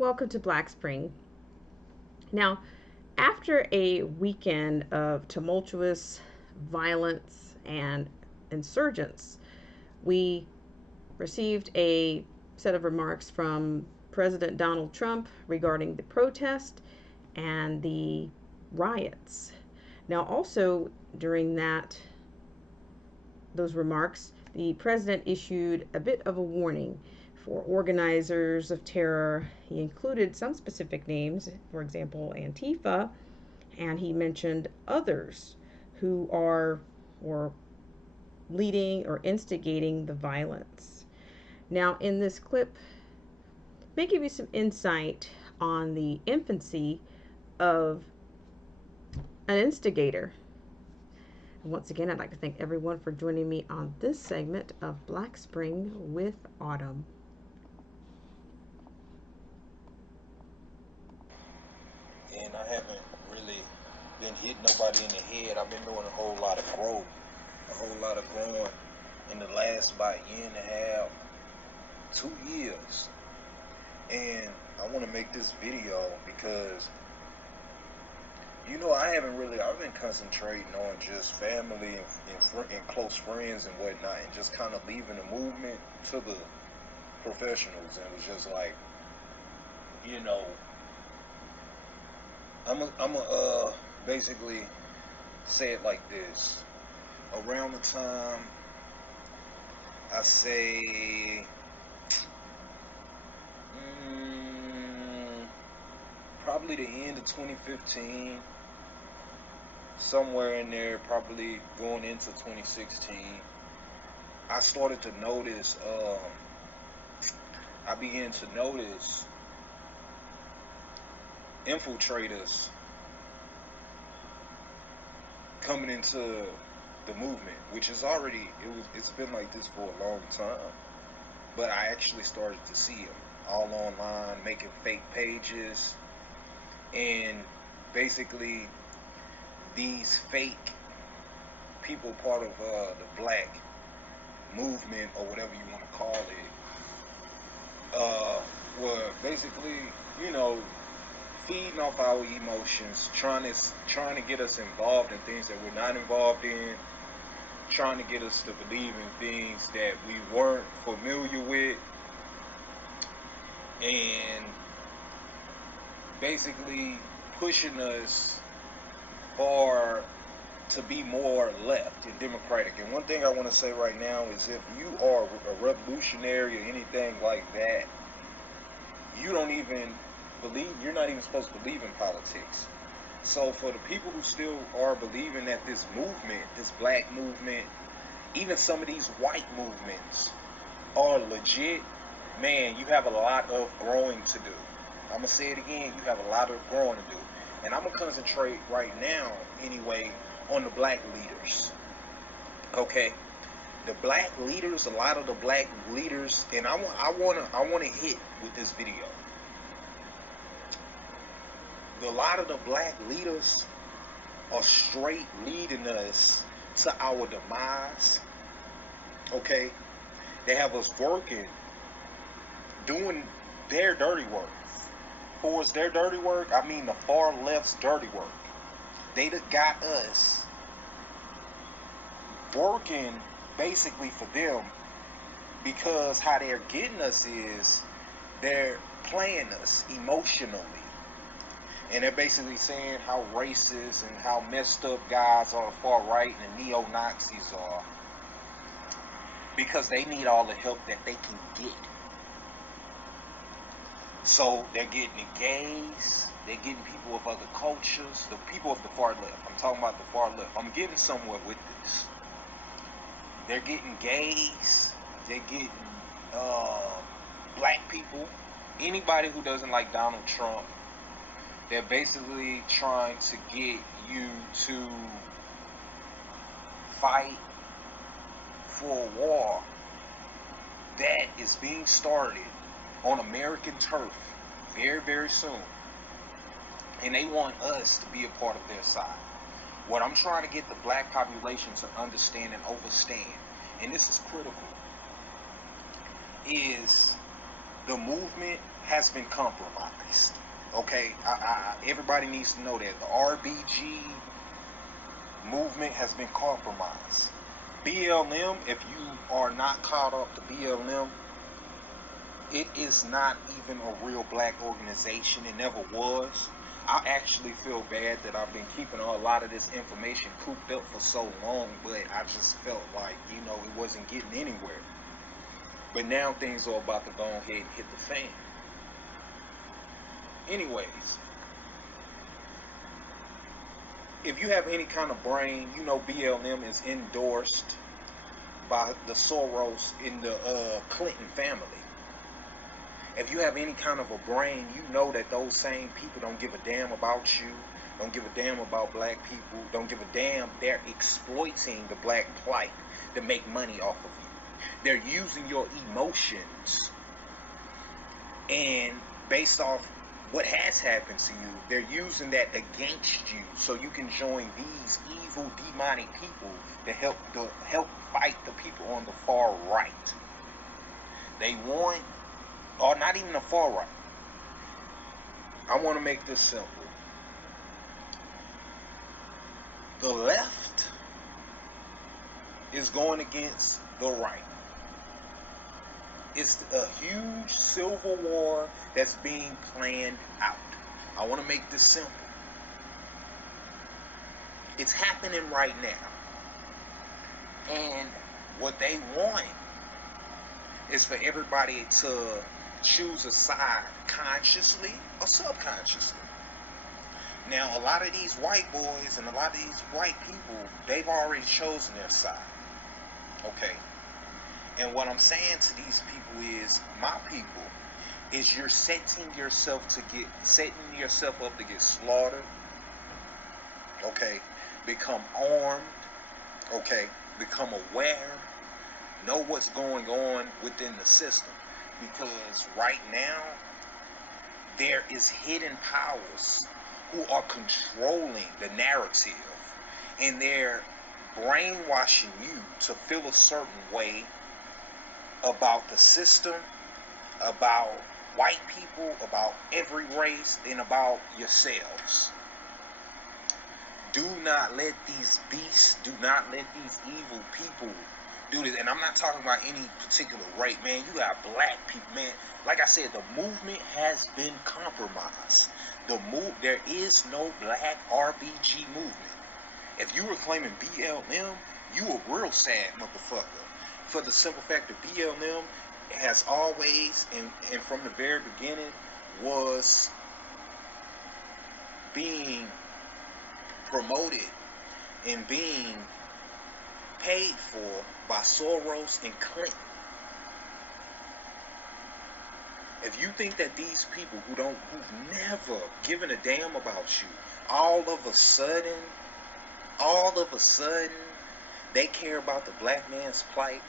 Welcome to Black Spring. Now, after a weekend of tumultuous violence and insurgents, we received a set of remarks from President Donald Trump regarding the protest and the riots. Now, also during those remarks, the president issued a bit of a warning for organizers of terror. He included some specific names, for example, Antifa, and he mentioned others who are or leading or instigating the violence. Now, in this clip, may give you some insight on the infancy of an instigator. And once again, I'd like to thank everyone for joining me on this segment of Black Spring with Autumn. And I haven't really been hitting nobody in the head. I've been doing a whole lot of growth, a whole lot of growing in the last about year and a half, 2 years. And I want to make this video because, I've been concentrating on just family and close friends and whatnot, and just kind of leaving the movement to the professionals. And it was just like, you know, I'm basically say it like this. Around the time, I say, probably the end of 2015, somewhere in there, probably going into 2016, I started to notice, I began to notice infiltrators coming into the movement, which is already, it's been like this for a long time, but I actually started to see them all online, making fake pages, and basically these fake people, part of the black movement or whatever you want to call it, were basically, you know, feeding off our emotions, trying to get us involved in things that we're not involved in, trying to get us to believe in things that we weren't familiar with, and basically pushing us far to be more left and democratic. And one thing I want to say right now is, if you are a revolutionary or anything like that, you don't even believe, you're not even supposed to believe in politics. So for the people who still are believing that this movement, this black movement, even some of these white movements are legit, man, you have a lot of growing to do. I'm going to say it again, you have a lot of growing to do. And I'm going to concentrate right now, anyway, on the black leaders. Okay? The black leaders, a lot of the black leaders, and I want to hit with this video. A lot of the black leaders are straight leading us to our demise. Okay? They have us working, doing their dirty work. For us, their dirty work, I mean the far left's dirty work. They got us working basically for them, because how they're getting us is they're playing us emotionally. And they're basically saying how racist and how messed up guys on the far right and the neo-Nazis are, because they need all the help that they can get. So they're getting the gays, they're getting people of other cultures, the people of the far left. I'm talking about the far left. I'm getting somewhere with this. They're getting gays, they're getting black people, anybody who doesn't like Donald Trump. They're basically trying to get you to fight for a war that is being started on American turf very, very soon. And they want us to be a part of their side. What I'm trying to get the black population to understand and overstand, and this is critical, is the movement has been compromised. Okay, everybody needs to know that the RBG movement has been compromised. BLM, if you are not caught up to BLM, it is not even a real black organization. It never was. I actually feel bad that I've been keeping a lot of this information cooped up for so long, but I just felt like, it wasn't getting anywhere. But now things are about to go ahead and hit the fan. Anyways, if you have any kind of brain, BLM is endorsed by the Soros in the Clinton family. If you have any kind of a brain, you know that those same people don't give a damn about you, don't give a damn about black people, don't give a damn. They're exploiting the black plight to make money off of you. They're using your emotions, and based off what has happened to you, they're using that against you so you can join these evil, demonic people to help fight the people on the far right. They want, or not even the far right. I want to make this simple. The left is going against the right. It's a huge civil war that's being planned out. I want to make this simple. It's happening right now. And what they want is for everybody to choose a side consciously or subconsciously. Now, a lot of these white boys and a lot of these white people, they've already chosen their side. Okay? And what I'm saying to these people is, my people, is you're setting yourself up to get slaughtered. Okay? Become armed. Okay? Become aware. Know what's going on within the system. Because right now, there is hidden powers who are controlling the narrative. And they're brainwashing you to feel a certain way about the system, about white people, about every race, and about yourselves. Do not let these beasts, do not let these evil people do this. And I'm not talking about any particular race, man. You got black people, man. Like I said, the movement has been compromised. There is no black RBG movement. If you were claiming BLM, you a real sad motherfucker. For the simple fact that BLM has always, and from the very beginning, was being promoted and being paid for by Soros and Clinton. If you think that these people who've never given a damn about you, all of a sudden, they care about the black man's plight.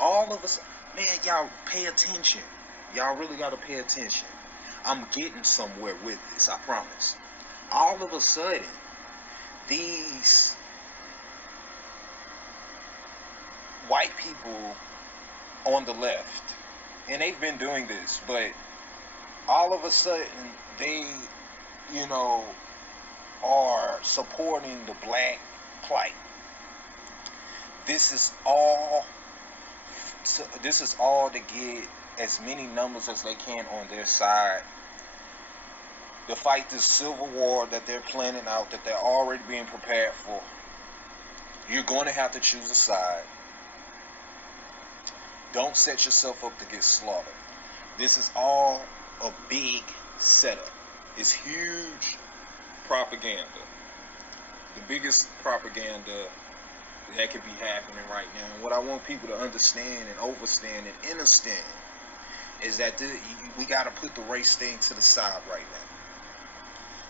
All of us, man, y'all pay attention. Y'all really gotta pay attention. I'm getting somewhere with this, I promise. All of a sudden, these white people on the left, and they've been doing this, but all of a sudden, they, are supporting the black plight. This is all to get as many numbers as they can on their side to fight this civil war that they're planning out, that they're already being prepared for. You're going to have to choose a side. Don't set yourself up to get slaughtered. This is all a big setup. It's huge propaganda. The biggest propaganda that could be happening right now. And what I want people to understand and overstand and understand is that we got to put the race thing to the side right now.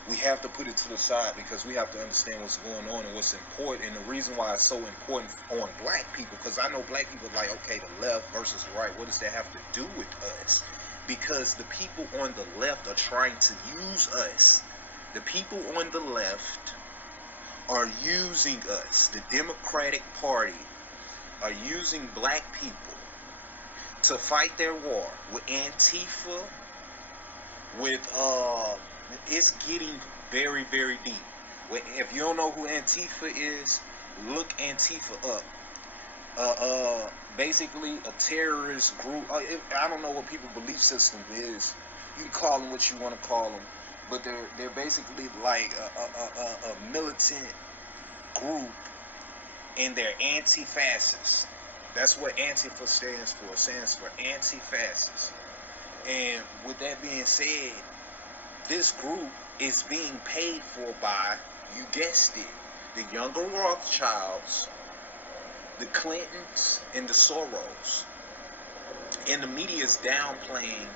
We have to put it to the side because we have to understand what's going on and what's important. And the reason why it's so important on black people, because I know black people are like, okay, the left versus the right, what does that have to do with us? Because the people on the left are trying to use us. The people on the left are using us. The Democratic Party are using black people to fight their war with Antifa with it's getting very, very deep. If you don't know who Antifa is, look Antifa up. Basically a terrorist group. I don't know what people's belief system is. You can call them what you want to call them, but they're basically like a militant group, and they're anti-fascist. That's what Antifa stands for. It stands for anti-fascist. And with that being said, this group is being paid for by, you guessed it, the younger Rothschilds, the Clintons, and the Soros. And the media is downplaying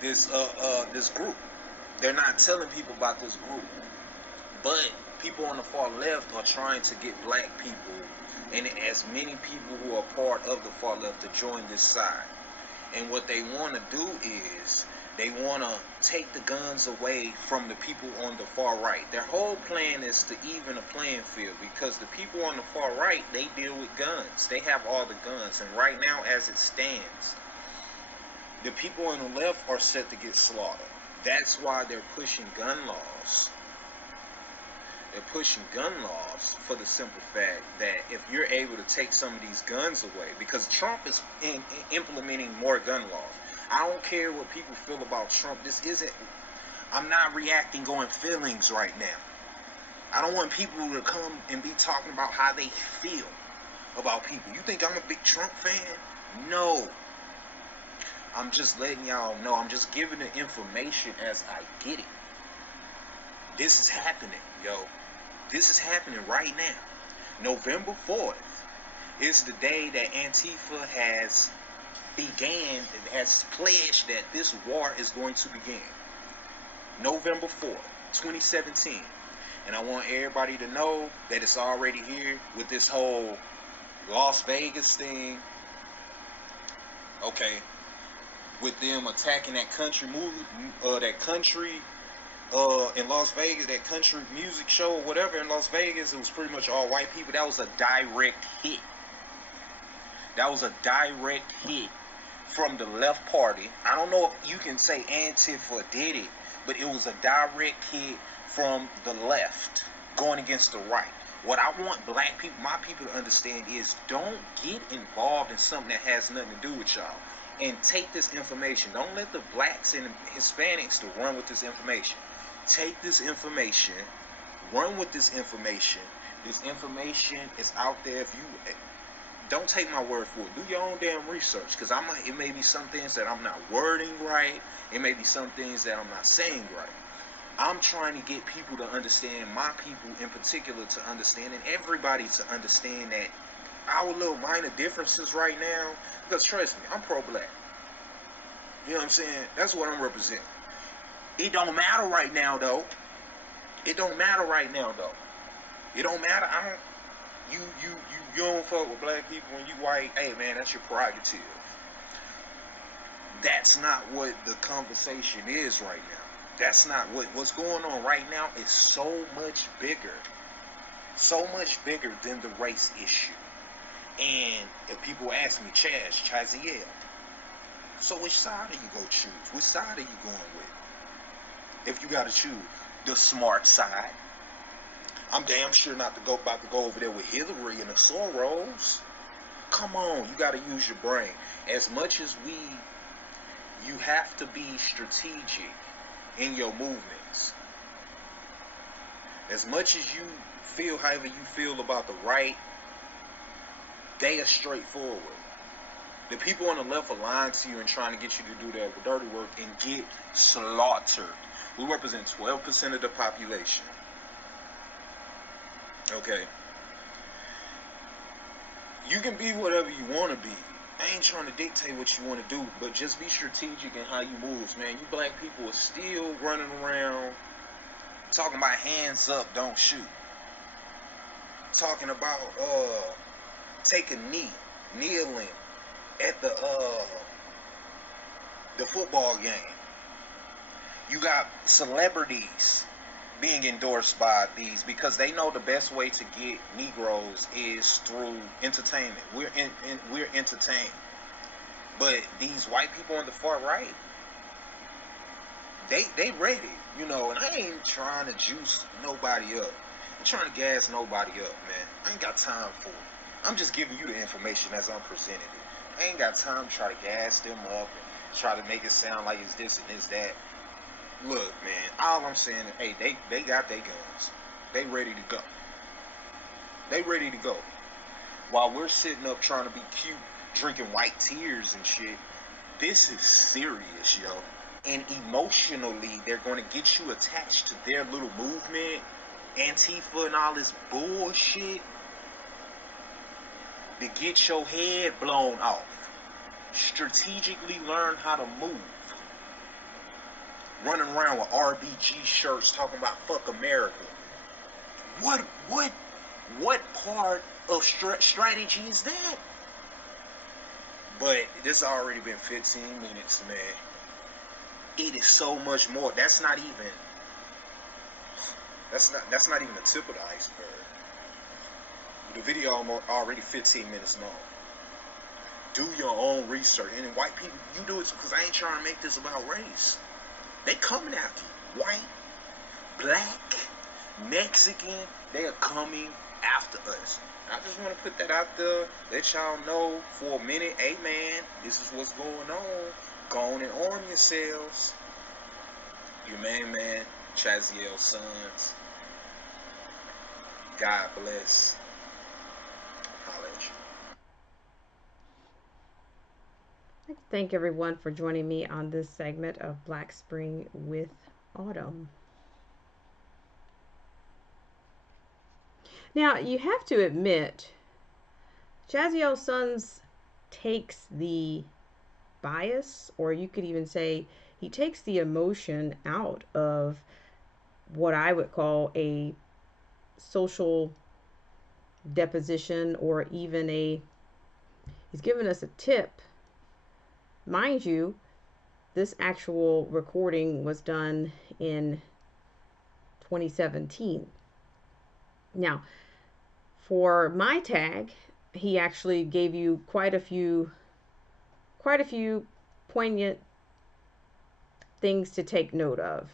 this group. They're not telling people about this group. But people on the far left are trying to get black people and as many people who are part of the far left to join this side. And what they want to do is they want to take the guns away from the people on the far right. Their whole plan is to even a playing field, because the people on the far right, they deal with guns. They have all the guns. And right now, as it stands, the people on the left are set to get slaughtered. That's why they're pushing gun laws. They're pushing gun laws for the simple fact that if you're able to take some of these guns away, because Trump is implementing more gun laws. I don't care what people feel about Trump. I'm not reacting on feelings right now. I don't want people to come and be talking about how they feel about people. You think I'm a big Trump fan? No. I'm just letting y'all know. I'm just giving the information as I get it. This is happening, yo. This is happening right now. November 4th is the day that Antifa has pledged that this war is going to begin. November 4th, 2017. And I want everybody to know that it's already here with this whole Las Vegas thing. Okay. With them attacking that country in Las Vegas, that country music show or whatever in Las Vegas. It was pretty much all white people. That was a direct hit. That was a direct hit from the left party. I don't know if you can say Antifa did it, but it was a direct hit from the left going against the right. What I want black people, my people, to understand is don't get involved in something that has nothing to do with y'all. And take this information. Don't let the blacks and Hispanics to run with this information. Take this information, run with this information. This information is out there. If you don't take my word for it, do your own damn research, because it may be some things that I'm not wording right. It may be some things that I'm not saying right. I'm trying to get people to understand, my people in particular to understand, and everybody to understand that our little minor differences right now, because trust me, I'm pro-black. You know what I'm saying? That's what I'm representing. It don't matter right now, though. It don't matter right now, though. It don't matter. You don't fuck with black people and you white. Hey, man, that's your prerogative. That's not what the conversation is right now. That's not what's going on right now. Is so much bigger. So much bigger than the race issue. And if people ask me, Chaziel, so which side are you going to choose? Which side are you going with? If you got to choose the smart side, I'm damn sure not about to go over there with Hillary and the Soros. Come on, you got to use your brain. As much as you have to be strategic in your movements. As much as you feel however you feel about the right, they are straightforward. The people on the left are lying to you and trying to get you to do that dirty work and get slaughtered. We represent 12% of the population. Okay. You can be whatever you want to be. I ain't trying to dictate what you want to do, but just be strategic in how you move, man. You black people are still running around talking about hands up, don't shoot. Talking about taking kneeling at the football game. You got celebrities being endorsed by these because they know the best way to get Negroes is through entertainment. We're entertained. But these white people on the far right, they ready, you know, and I ain't trying to juice nobody up. I'm trying to gas nobody up, man. I ain't got time for it. I'm just giving you the information as I'm presenting it. I ain't got time to try to gas them up and try to make it sound like it's this and this that. Look, man, all I'm saying is, hey, they got their guns. They ready to go. They ready to go. While we're sitting up trying to be cute, drinking white tears and shit, this is serious, yo. And emotionally, they're going to get you attached to their little movement, Antifa and all this bullshit, to get your head blown off. Strategically learn how to move. Running around with RBG shirts talking about fuck America. What part of strategy is that? But this has already been 15 minutes, man. It is so much more. That's not even the tip of the iceberg. The video already 15 minutes long. Do your own research. And white people, you do it because I ain't trying to make this about race. They coming after you. White, black, Mexican, they are coming after us. I just want to put that out there, let y'all know for a minute, hey man, this is what's going on. Go on and arm yourselves. Your main man, Chaziel Sons. God bless. Holla at you. Thank everyone for joining me on this segment of Black Spring with Autumn. Now, you have to admit, Chaziel Sons takes the bias, or you could even say he takes the emotion out of what I would call a social deposition, or even he's given us a tip. Mind you, this actual recording was done in 2017. Now, for my tag, he actually gave you quite a few poignant things to take note of.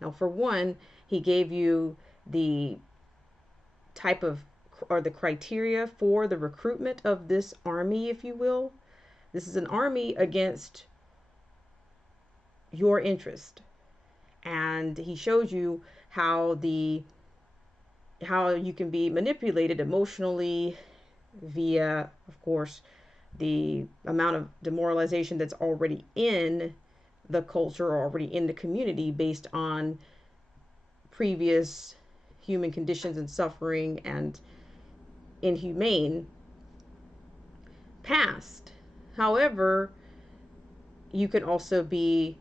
Now, for one, he gave you the type of, or the criteria for the recruitment of this army, if you will. This is an army against your interest. And he shows you how you can be manipulated emotionally via, of course, the amount of demoralization that's already in the culture, or already in the community, based on previous human conditions and suffering and inhumane past. However, you can also be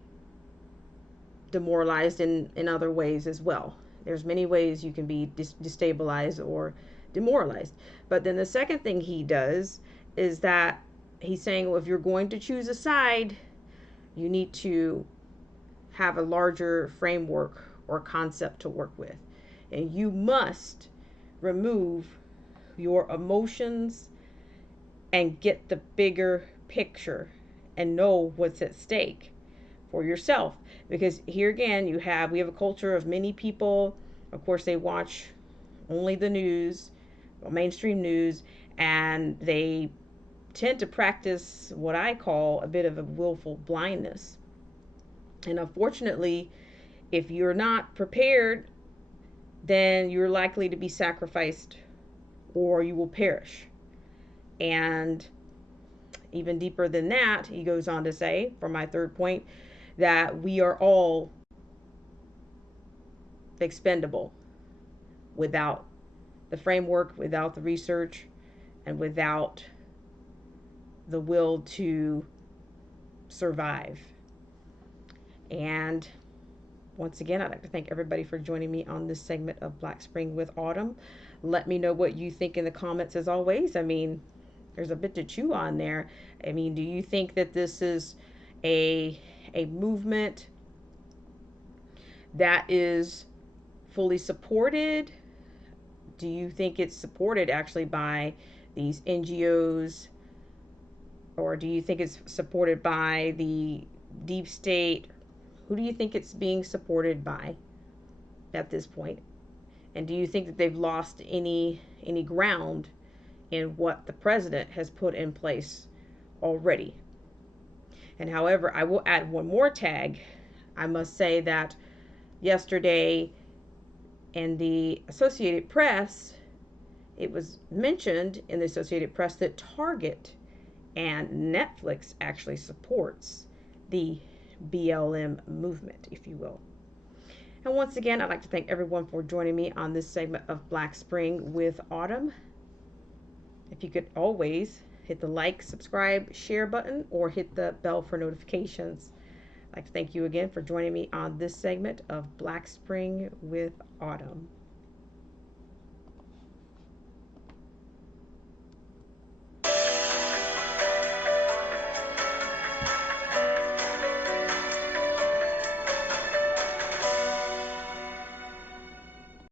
demoralized in other ways as well. There's many ways you can be destabilized or demoralized. But then the second thing he does is that he's saying, well, if you're going to choose a side, you need to have a larger framework or concept to work with. And you must remove your emotions and get the bigger picture and know what's at stake for yourself. Because here again, we have a culture of many people, of course, they watch only the news, mainstream news, and they tend to practice what I call a bit of a willful blindness. And unfortunately, if you're not prepared, then you're likely to be sacrificed, or you will perish. And even deeper than that, he goes on to say, for my third point, that we are all expendable without the framework, without the research, and without the will to survive. And once again, I'd like to thank everybody for joining me on this segment of Black Spring with Autumn. Let me know what you think in the comments, as always. I mean, there's a bit to chew on there. I mean, do you think that this is a movement that is fully supported? Do you think it's supported actually by these NGOs? Or do you think it's supported by the deep state, Who do you think it's being supported by at this point? And do you think that they've lost any ground in what the president has put in place already? And however, I will add one more tag. I must say that yesterday in the Associated Press, it was mentioned in the Associated Press that Target and Netflix actually supports the BLM movement, if you will. And once again, I'd like to thank everyone for joining me on this segment of Black Spring with Autumn. If you could always hit the like, subscribe, share button, or hit the bell for notifications. I'd like to thank you again for joining me on this segment of Black Spring with Autumn.